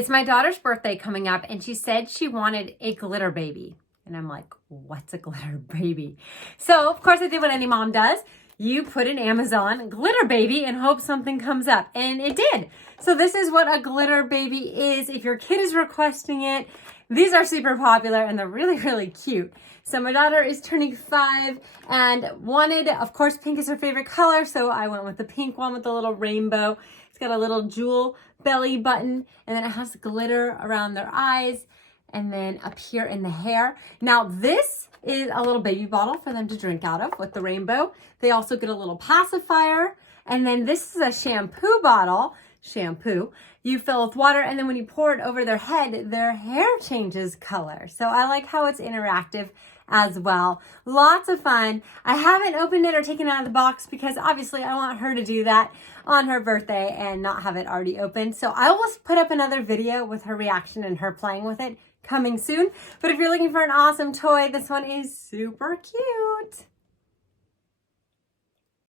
It's my daughter's birthday coming up, and she said she wanted a glitter baby. And I'm like, what's a glitter baby? So, of course, I did what any mom does. You put in Amazon glitter baby and hope something comes up. And it did. So this is what a glitter baby is. If your kid is requesting it, these are super popular and they're really, really cute. So my daughter is turning 5 and wanted, of course, pink is her favorite color. So I went with the pink one with the little rainbow. It's got a little jewel belly button, and then it has glitter around their eyes and then up here in the hair. Now this is a little baby bottle for them to drink out of with the rainbow. They also get a little pacifier. And then this is a shampoo bottle. Shampoo. You fill with water, and then when you pour it over their head, their hair changes color. So I like how it's interactive as well. Lots of fun. I haven't opened it or taken it out of the box because obviously I want her to do that on her birthday and not have it already opened. So I will put up another video with her reaction and her playing with it coming soon. But if you're looking for an awesome toy, this one is super cute.